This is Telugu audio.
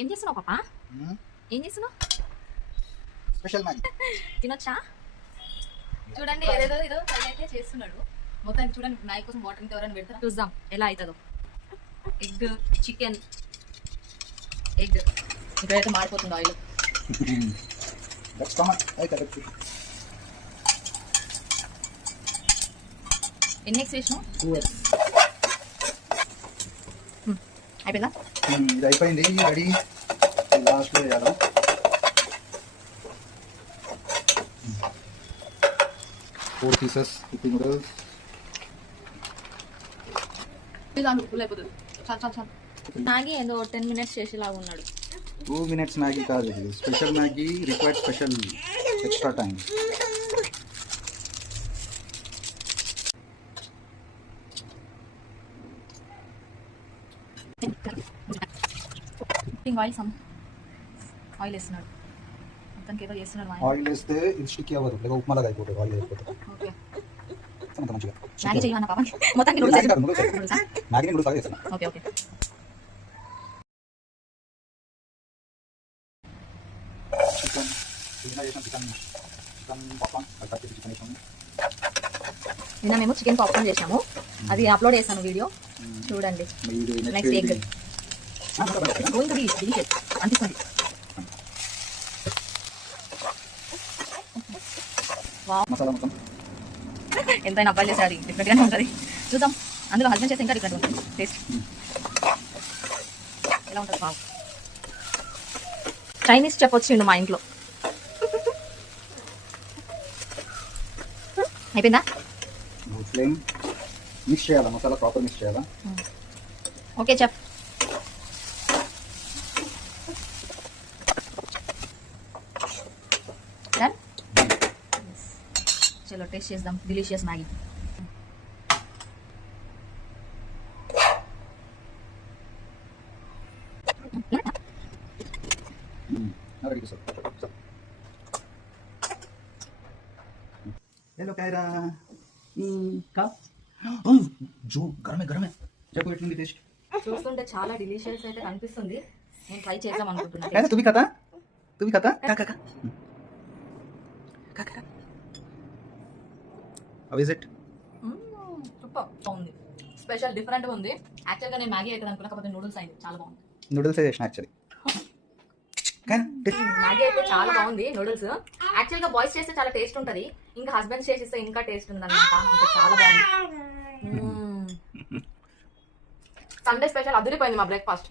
ఏం చేస్తున్నావు పాపా? ఏం చేస్తున్నావు? స్పెషల్ మ్యాగీ తినొచ్చా? చూడండి ఏదేదో ఏదో ఫ్రై అయితే చేస్తున్నాడు. మొత్తం చూడండి మ్యాగీ కోసం వాటర్ ఎవరైనా పెడతారా చూద్దాం ఎలా అవుతుందో. ఎగ్ చికెన్ ఎగ్ ఇక్కడైతే మాడిపోతుంది ఆయిల్. ఎన్ని ఎగ్స్ వేసినావు? అయిపోయిందా? ఇది అయిపోయింది, రెడీ. లాస్ట్లో వేయాలి. ఫోర్ పీసెస్ ఉప్పి నూడిల్స్. మ్యాగీ ఏదో 10 minutes చేసేలాగా ఉన్నాడు. 2 minutes మ్యాగీ కాదు, ఇది special Maggi, required special extra time. Oil వేస్తున్నాడు, మొత్తానికి ఏదో చేస్తున్నాడు. ఆయిల్ వేస్తే ఇది స్టిక్కీ అవ్వదు, లేదా ఉప్మా లాగా అయిపోతుంది. ఆయిల్ వేయకపోతే అంత మంచిగా మ్యాగీ చేయమన్నా పాపా. మొత్తానికి నూడిల్స్ మ్యాగీ నూడిల్స్ లాగా చేస్తున్నా. Okay okay. Chicken chicken popcorn chicken వేసాము. నిన్న మేము చికెన్ పాప్కార్న్ చేసాము, అది అప్లోడ్ చేశాను వీడియో చూడండి. Next egg going to be delicious అనిపిస్తుంది. మసాలా మొత్తం ఎంతైనా అబ్బాయి చేస్తే అది డిఫరెంట్గానే ఉంటుంది. చూద్దాం, అందులో హస్బెండ్ చేస్తే ఇంకా డిఫరెంట్ ఉంటుంది టేస్ట్. ఎలా ఉంటుంది? బాగు చైనీస్ చెఫ్ వచ్చిండు మా ఇంట్లో. అయిపోయిందా? ఫ్లేమ్ మిక్స్ చేయాలా, మసాలా ప్రాపర్ మిక్స్ చేయాలా. Okay chef. డన్. చలో టేస్ట్ చేద్దాం డిలీషియస్ మ్యాగీ. हेलो कायरा का जो गरम है చెప్పు ఎట్లుంది టేస్ట్? చూస్తుంటే చాలా డిలీషియస్ అయితే కనిపిస్తుంది. నేను ట్రై చేద్దాం అనుకుంటున్నా. కాయరా తువి खाता का how is it? సూపర్ బాగుంది, స్పెషల్ డిఫరెంట్ గా ఉంది. యాక్చువల్గా నేను మ్యాగీ అయితే అనుకున్నా, కాకపోతే నూడిల్స్ అయింది. చాలా బాగుంది. నూడిల్స్ చేసిన యాక్చువల్లీ మ్యాగీ అయితే చాలా బాగుంది. నూడిల్స్ యాక్చువల్ గా బాయ్స్ చేస్తే చాలా టేస్ట్ ఉంటది, ఇంకా హస్బెండ్స్ చేసేస్తే ఇంకా టేస్ట్ ఉందన్నమాట. ఇంకా చాలా బాగుంది. సండే స్పెషల్ అదిరిపోయింది మా బ్రేక్ఫాస్ట్.